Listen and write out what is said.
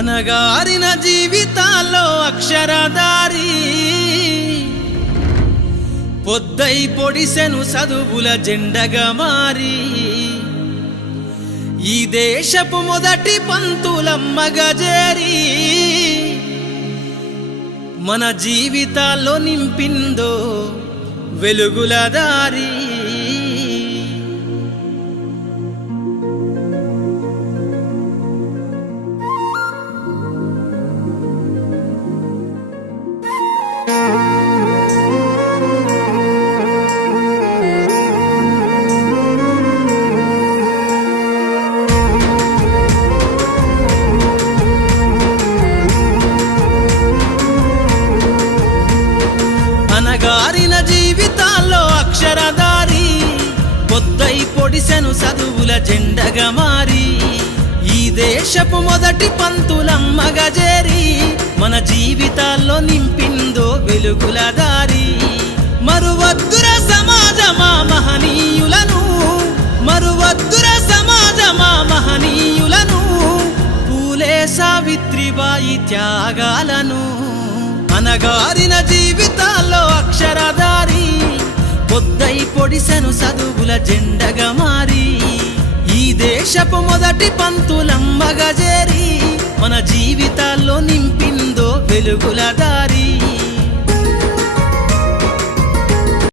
అనగారిన జీవితాల్లో అక్షరదారి పొద్దై పొడిసెను చదువుల జెండగా మారి ఈ దేశపు మొదటి పంతులమ్మగా చేరి మన జీవితాల్లో నింపిందో వెలుగుల దారి అనగారిన జీవితాల్లో అక్షరదారి పొద్దై పొడిసెను చదువుల జెండగా మారి ఈ దేశపు మొదటి పంతులమ్మగా చేరి మన జీవితాల్లో నింపిందో వెలుగుల దారి మరువద్దుర సమాజమా మహనీయులను మరువద్దుర సమాజమా మహనీయులను పూలే సావిత్రిబాయి త్యాగాలను అనగారిన జీవితాల్లో అక్షరదారి పొద్దై పొడిసెను చదువుల జెండగా మారి ఈ దేశపు మొదటి పంతులమ్మగా చేరి మన జీవితాల్లో నింపిందో వెలుగుల దారి